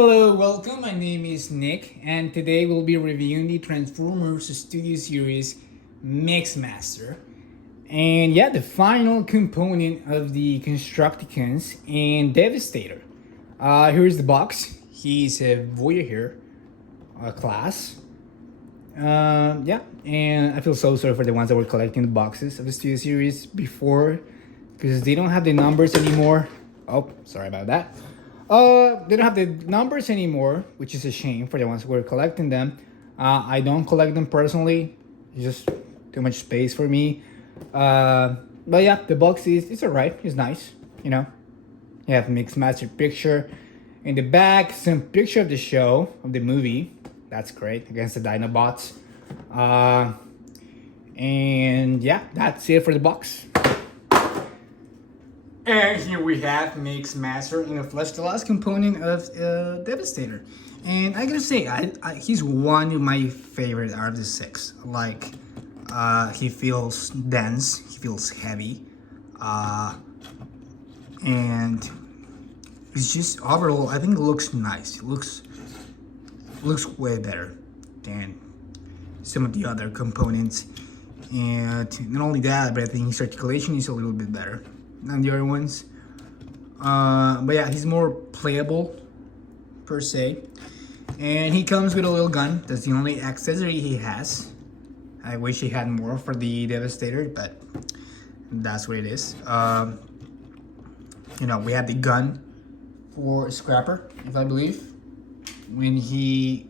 Hello, welcome. My name is Nick, and today we'll be reviewing the Transformers Studio Series MIXMASTER. And yeah, the final component of the Constructicons and Devastator. Here's the box. He's a Voyager class. Yeah, and I feel so sorry for the ones that were collecting the boxes of the Studio Series before, because they don't have the numbers anymore. Oh, sorry about that. They don't have the numbers anymore, which is a shame for the ones who were collecting them. I don't collect them personally. It's just too much space for me. But yeah, the box it's alright. It's nice, you know. You have MIXMASTER picture in the back, some picture of the show of the movie. That's great against the Dinobots. And yeah, that's it for the box. And here we have MIXMASTER in the flesh, the last component of Devastator. And I gotta say, he's one of my favorite out of the six. Like, he feels dense, he feels heavy, and it's just overall, I think it looks nice. It looks way better than some of the other components. And not only that, but I think his articulation is a little bit better than the other ones. But yeah, he's more playable per se. And he comes with a little gun. That's the only accessory he has. I wish he had more for the Devastator, but that's what it is. You know, we have the gun for Scrapper, if I believe, when he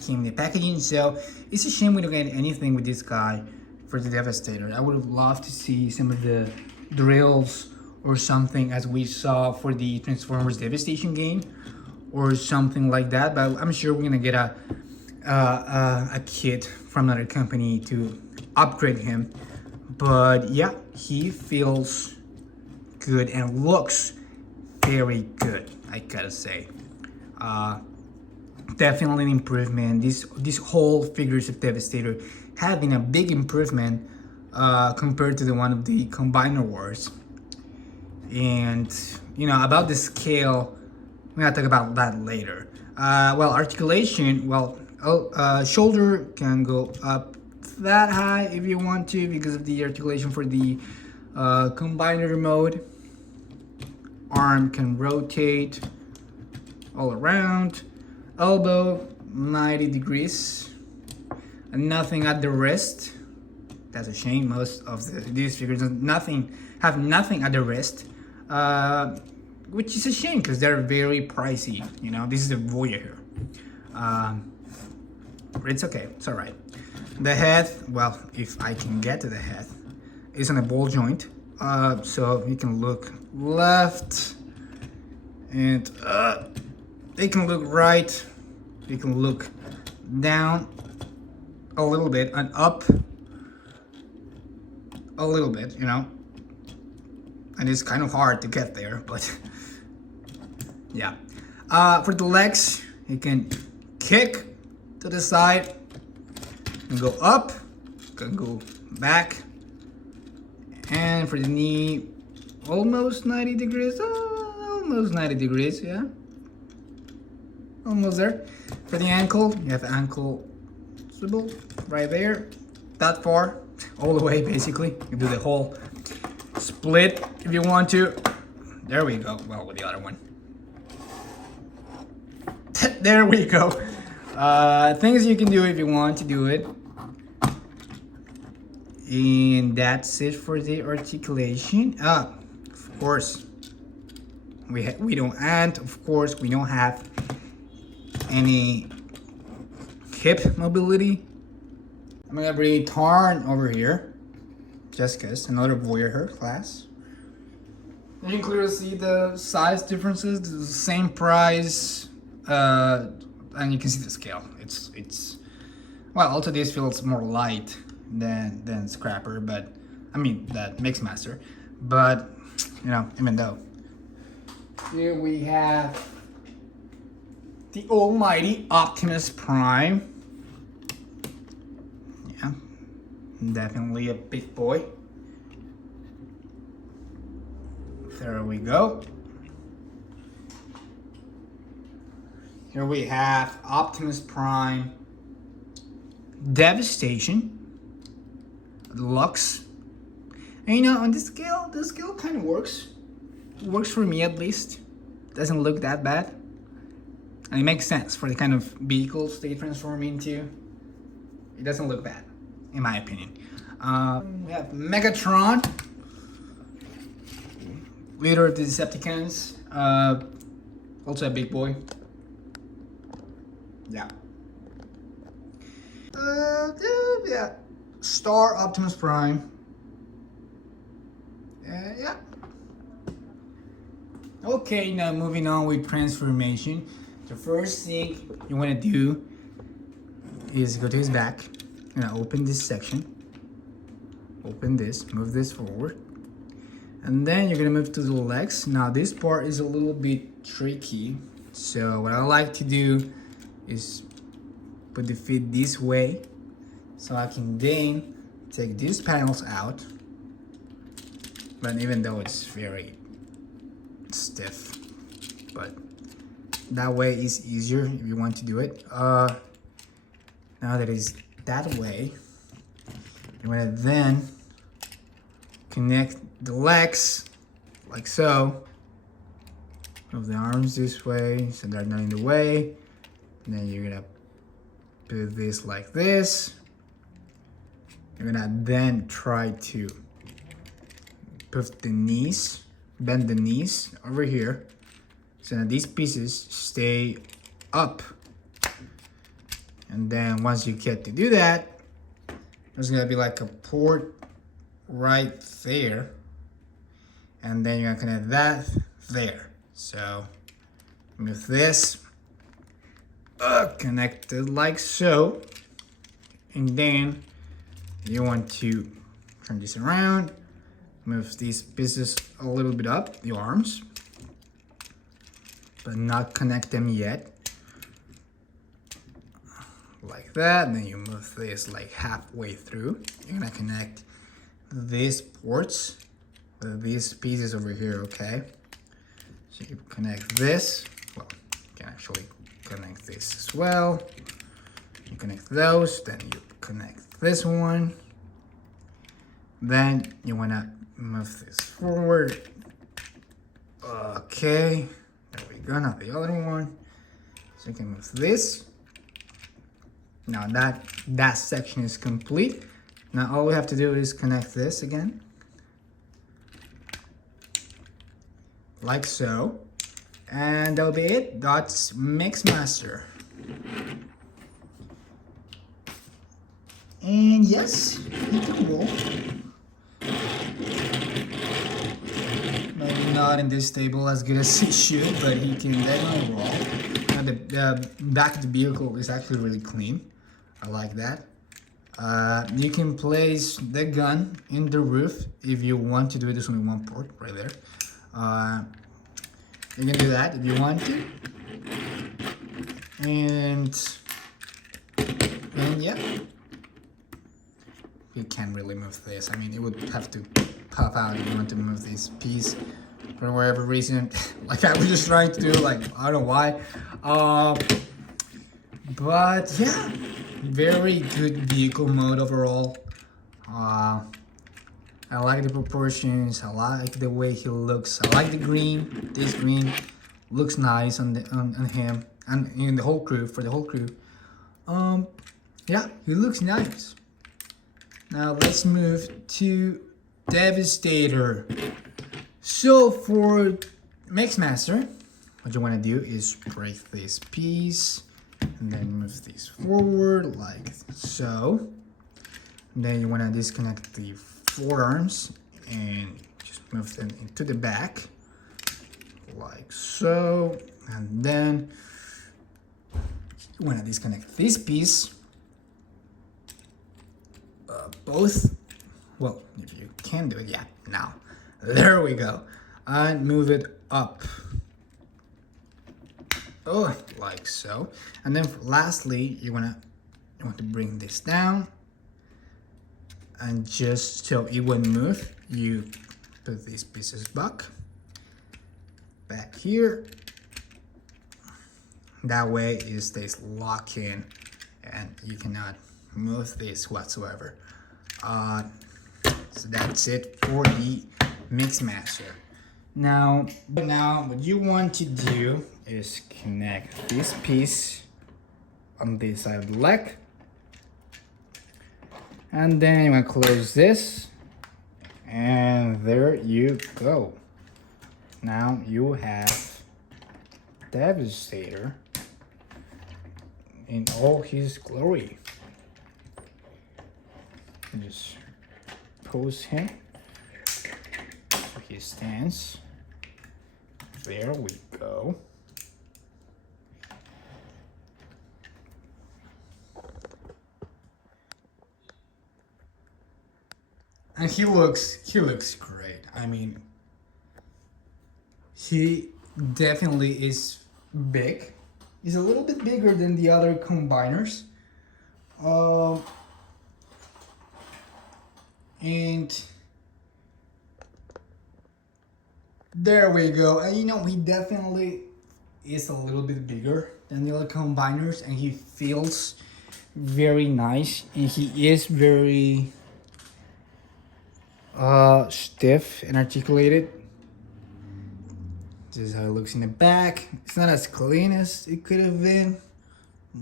came in the packaging. So it's a shame we don't get anything with this guy for the Devastator. I would have loved to see some of the drills or something as we saw for the Transformers Devastation game or something like that, but I'm sure we're gonna get a kit from another company to upgrade him. But yeah, he feels good and looks very good, I gotta say. Definitely an improvement. This whole figures of Devastator have been a big improvement compared to the one of the Combiner Wars. And you know, about the scale, we're gonna talk about that later. Well, articulation, well, shoulder can go up that high if you want to because of the articulation for the Combiner mode. Arm can rotate all around. Elbow 90 degrees, and nothing at the wrist. That's a shame. Most of these figures have nothing at the wrist, which is a shame because they're very pricey. You know, this is a Voyager, but it's okay. It's all right. The head, well, if I can get to the head, is on a ball joint, so you can look left, and they can look right. You can look down a little bit and up a little bit, you know. And it's kind of hard to get there, but yeah. For the legs, you can kick to the side, and go up, can go back, and for the knee, almost 90 degrees, almost 90 degrees, yeah. Almost there. For the ankle, you have ankle swivel right there, that far, all the way basically. You can do the whole split if you want to. There we go. Well, with the other one. There we go. Things you can do if you want to do it. And that's it for the articulation. Of course, we don't, and of course we don't have any hip mobility. I'm gonna bring Tarn over here, just cause another Voyager class. You can clearly see the size differences, the same price, and you can see the scale. It's well, also this feels more light than Scrapper, but I mean that MIXMASTER. But you know, even though here we have the almighty Optimus Prime. Yeah, definitely a big boy. There we go. Here we have Optimus Prime, Devastation, Lux. And you know, on this scale, kind of works. Works for me at least. Doesn't look that bad. And it makes sense for the kind of vehicles they transform into. It doesn't look bad, in my opinion. We have Megatron, leader of the Decepticons. Also a big boy. Yeah. Yeah. Star Optimus Prime. Yeah. Okay, now moving on with transformation. The first thing you want to do is go to his back. You're gonna open this section. Open this, move this forward. And then you're gonna move to the legs. Now this part is a little bit tricky. So what I like to do is put the feet this way. So I can then take these panels out. But even though it's very stiff, but that way is easier if you want to do it. Now that it's that way, you're gonna then connect the legs like so. Move the arms this way so they're not in the way. And then you're gonna put this like this. You're gonna then try to put the knees, bend the knees over here. So now these pieces stay up. And then once you get to do that, there's gonna be like a port right there. And then you're gonna connect that there. So move this, connect it like so. And then you want to turn this around, move these pieces a little bit up, the arms, but not connect them yet. Like that, and then you move this like halfway through. You're gonna connect these ports with these pieces over here, okay? So you connect this, well, you can actually connect this as well. You connect those, then you connect this one. Then you wanna move this forward. Okay, there we go, now the other one. So you can move this. Now that section is complete. Now all we have to do is connect this again. Like so. And that'll be it. That's MIXMASTER. And yes, he can roll. Maybe not in this table as good as he should, but he can definitely roll. And the back of the vehicle is actually really clean. I like that. You can place the gun in the roof if you want to do it. There's only one port right there. You can do that if you want to. And yeah, you can't really move this. I mean, it would have to pop out if you want to move this piece for whatever reason. Like I was just trying to do, like I don't know why. But yeah, very good vehicle mode overall. I like the proportions. I like the way he looks. I like the green. This green looks nice on him and in the whole crew, for the whole crew. Yeah, he looks nice. Now let's move to Devastator. So for MIXMASTER, what you want to do is break this piece and then move this forward like so. And then you want to disconnect the forearms and just move them into the back like so. And then you want to disconnect this piece, both, well, if you can do it, yeah, now there we go, and move it up, like so. And then lastly, you want to bring this down, and just so it won't move, you put these pieces back here, That way it stays locked in and you cannot move this whatsoever. So that's it for the MIXMASTER. Now what you want to do is connect this piece on this side of the leg, and then you want to close this, and there you go. Now you have Devastator in all his glory. Just pose him so he stands. There we go. And he looks great. I mean, he definitely is big. He's a little bit bigger than the other combiners. And there we go. And you know, he definitely is a little bit bigger than the other combiners, and he feels very nice, and he is very stiff and articulated. This is how it looks in the back. It's not as clean as it could have been,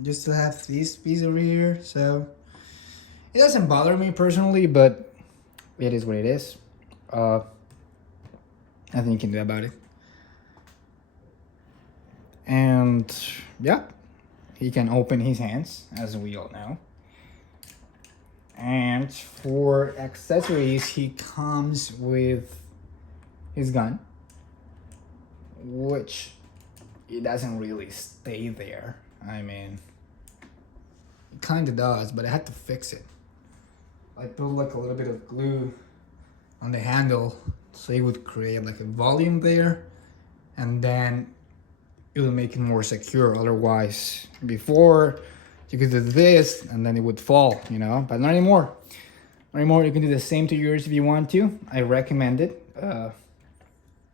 just to have this piece over here. So it doesn't bother me personally, but it is what it is. Nothing you can do about it. And yeah, he can open his hands, as we all know. And for accessories, he comes with his gun, which it doesn't really stay there. I mean, it kind of does, but I had to fix it. I put like a little bit of glue on the handle so it would create like a volume there, and then it would make it more secure. Otherwise, before you could do this and then it would fall, you know, but not anymore. Not anymore. You can do the same to yours if you want to. I recommend it.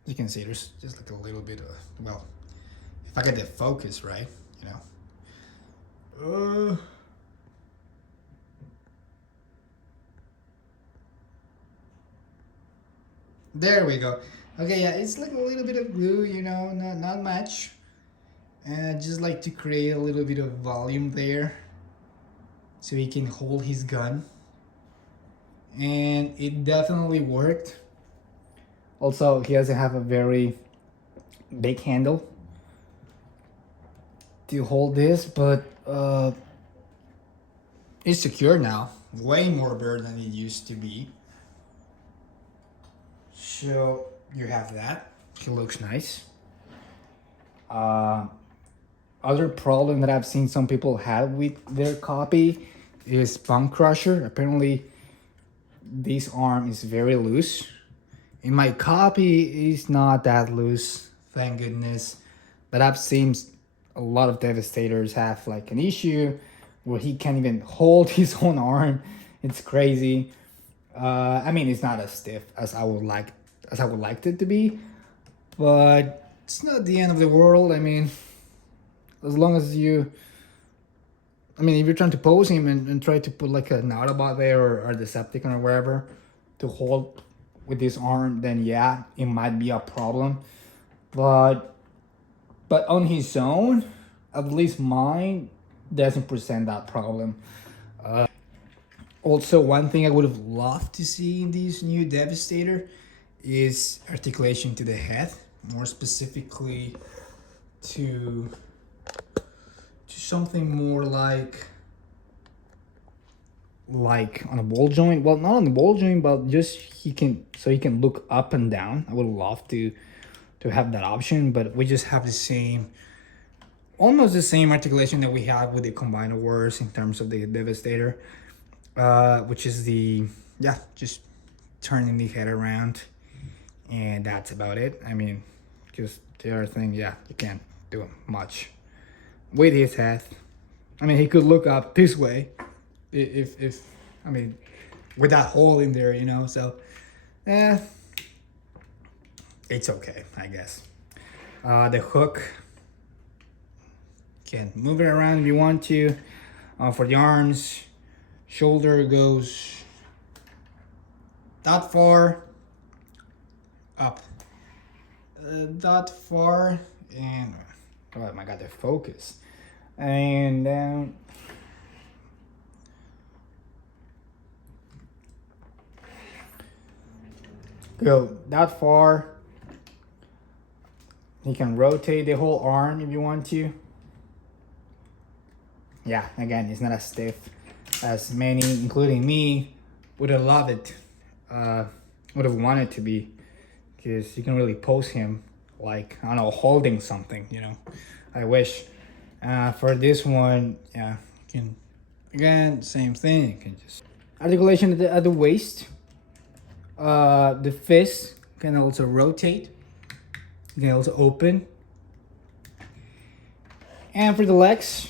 You can see there's just like a little bit of, well, if I get the focus right, you know. There we go. Okay, yeah, it's like a little bit of glue, you know, not much. And I just like to create a little bit of volume there so he can hold his gun. And it definitely worked. Also, he doesn't have a very big handle to hold this, but it's secure now. Way more better than it used to be. So you have that. He looks nice. Other problem that I've seen some people have with their copy is bone crusher. Apparently this arm is very loose. In my copy it's not that loose, thank goodness. But I've seen a lot of Devastators have like an issue where he can't even hold his own arm. It's crazy. I mean, it's not as stiff as I would like it to be, but it's not the end of the world. I mean, as long as you, I mean, if you're trying to pose him and try to put like an Autobot there or a Decepticon or wherever to hold with this arm, then yeah, it might be a problem. But on his own, at least mine doesn't present that problem. Also, one thing I would have loved to see in this new Devastator is articulation to the head, more specifically to something more like on a ball joint. Well, not on the ball joint, but just he can look up and down. I would love to have that option, but we just have the same, almost the same articulation that we have with the Combiner Wars in terms of the Devastator, which is just turning the head around, and that's about it. I mean, just the other thing, you can't do much with his head. I mean, he could look up this way if I mean, with that hole in there, you know, so it's okay, I guess. The hook, can move it around if you want to. For the arms, shoulder goes that far up, that far, and oh my god, the focus, and then go that far. You can rotate the whole arm if you want to. Yeah, again, it's not as stiff as many, including me, would have loved it, would have wanted to be, because you can really pose him like, I don't know, holding something, you know. I wish. For this one, yeah, you can, again, same thing. You can just articulation at the waist. The fist can also rotate. You can also open. And for the legs,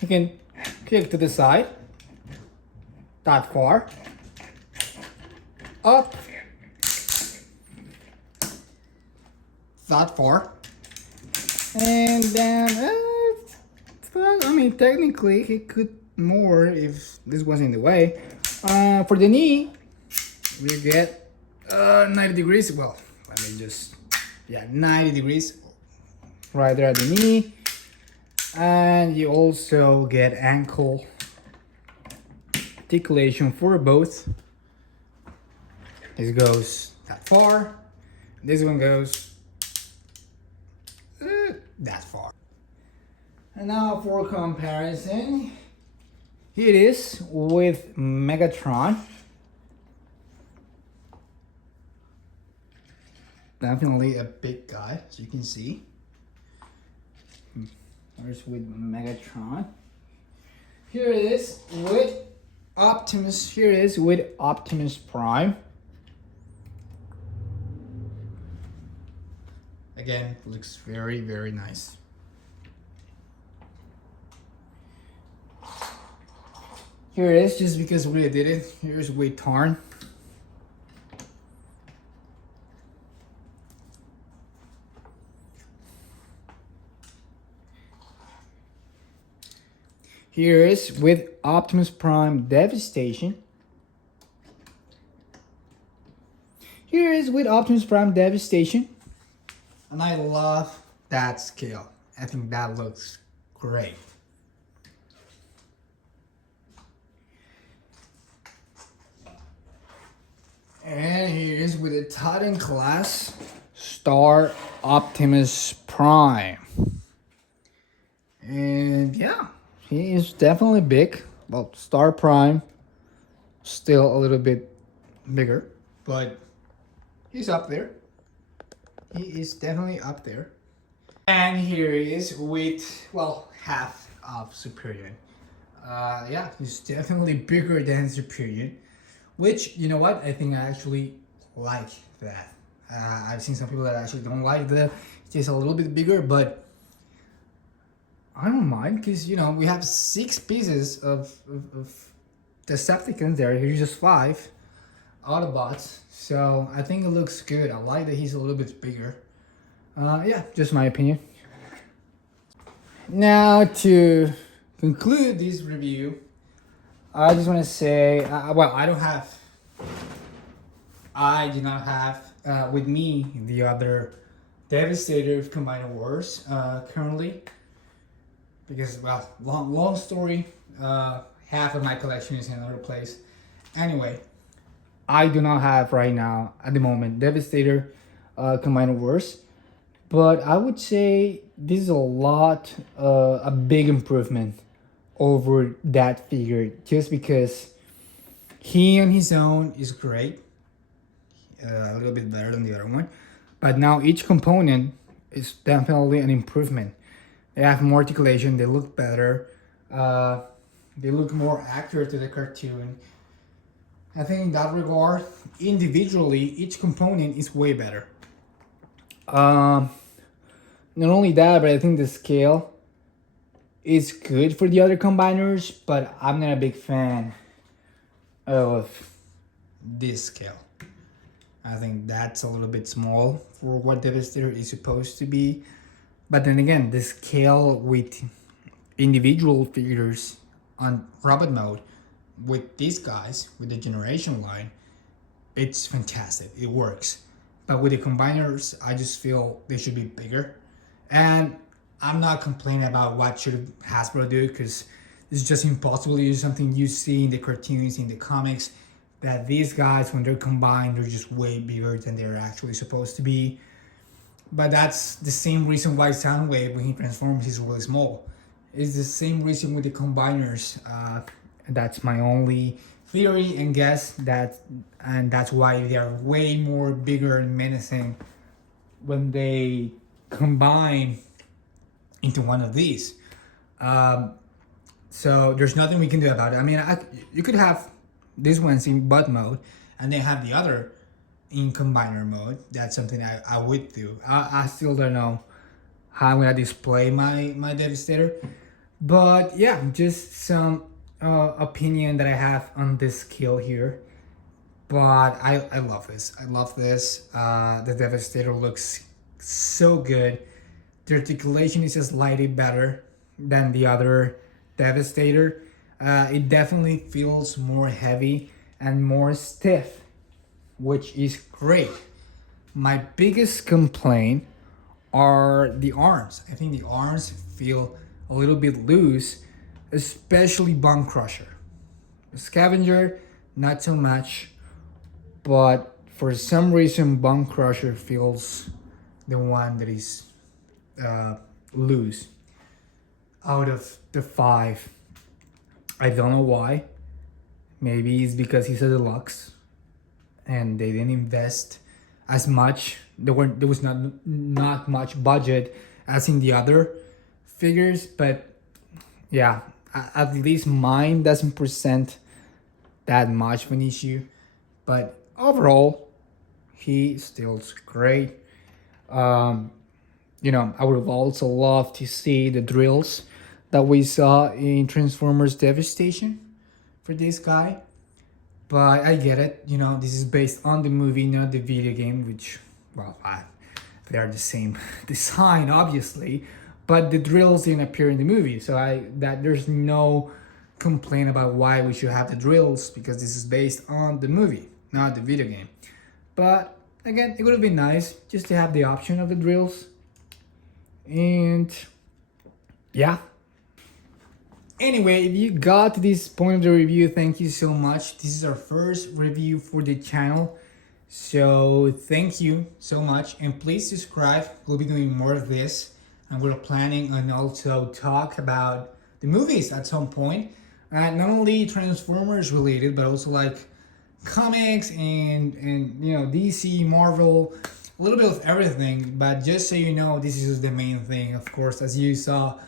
you can kick to the side, that far, up, that far, and then, I mean, technically, he could more if this was in the way. For the knee, we get 90 degrees. Well, let me just, yeah, 90 degrees right there at the knee. And you also get ankle articulation for both. This goes that far. This one goes that far. And now for comparison, here it is with Megatron. Definitely a big guy, as you can see. There's with Megatron. Here it is with Optimus. Here it is with Optimus Prime. Again, looks very, very nice. Here it is, just because we did it. Here's with Tarn. Here is with Optimus Prime Devastation. Here is with Optimus Prime Devastation. And I love that scale. I think that looks great. And here is with the Titan class Star Optimus Prime. And yeah. He is definitely big. Well, Star Prime, still a little bit bigger, but he's up there. He is definitely up there. And here he is with, well, half of Superior. Yeah, he's definitely bigger than Superior, which, you know what, I think I actually like that. I've seen some people that actually don't like that. It's just a little bit bigger, but I don't mind, because, you know, we have 6 pieces of Decepticons there. Here's just 5 Autobots. So I think it looks good. I like that he's a little bit bigger. Yeah, just my opinion. Now, to conclude this review, I just want to say, well, I do not have with me the other Devastator of Combiner Wars currently. Because, well, long story, half of my collection is in another place. Anyway, I do not have right now, at the moment, Devastator Combiner Wars. But I would say this is a big improvement over that figure. Just because he on his own is great. A little bit better than the other one. But now each component is definitely an improvement. They have more articulation, they look better, they look more accurate to the cartoon. I think in that regard, individually, each component is way better. Not only that, but I think the scale is good for the other combiners, but I'm not a big fan of this scale. I think that's a little bit small for what Devastator is supposed to be. But then again, the scale with individual figures on robot mode with these guys, with the generation line, it's fantastic. It works. But with the combiners, I just feel they should be bigger. And I'm not complaining about what should Hasbro do, because it's just impossible to use something you see in the cartoons, in the comics, that these guys, when they're combined, they're just way bigger than they're actually supposed to be. But that's the same reason why Soundwave, when he transforms, is really small. It's the same reason with the combiners. That's my only theory and guess, and that's why they are way more bigger and menacing when they combine into one of these. So there's nothing we can do about it. I mean, you could have these ones in butt mode and then have the other in combiner mode. That's something I would do. I still don't know how I'm gonna display my Devastator, but yeah, just some opinion that I have on this kill here. But I love this. I love this. The Devastator looks so good. The articulation is slightly better than the other Devastator. It definitely feels more heavy and more stiff, which is great. My biggest complaint are the arms. I think the arms feel a little bit loose, especially Bone Crusher. Scavenger, not so much, but for some reason Bone Crusher feels the one that is loose out of the 5. I don't know why. Maybe it's because he's a deluxe and they didn't invest as much. There was not much budget as in the other figures, but yeah, at least mine doesn't present that much of an issue. But overall, he still's great. You know, I would have also loved to see the drills that we saw in Transformers Devastation for this guy. But I get it, you know, this is based on the movie, not the video game, which, well, they are the same design, obviously, but the drills didn't appear in the movie, so there's no complaint about why we should have the drills, because this is based on the movie, not the video game. But again, it would have been nice just to have the option of the drills. And yeah. Anyway, if you got to this point of the review, thank you so much. This is our first review for the channel, so thank you so much, and please subscribe. We'll be doing more of this, and we're planning on also talk about the movies at some point, not only Transformers related, but also like comics and you know, DC, Marvel, a little bit of everything. But just so you know, this is the main thing. Of course, as you saw,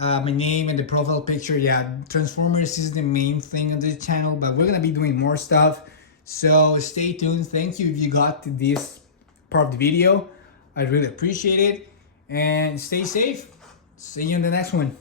my name and the profile picture, yeah, Transformers is the main thing on the channel, but we're gonna be doing more stuff, so stay tuned. Thank you if you got to this part of the video. I really appreciate it, and stay safe. See you in the next one.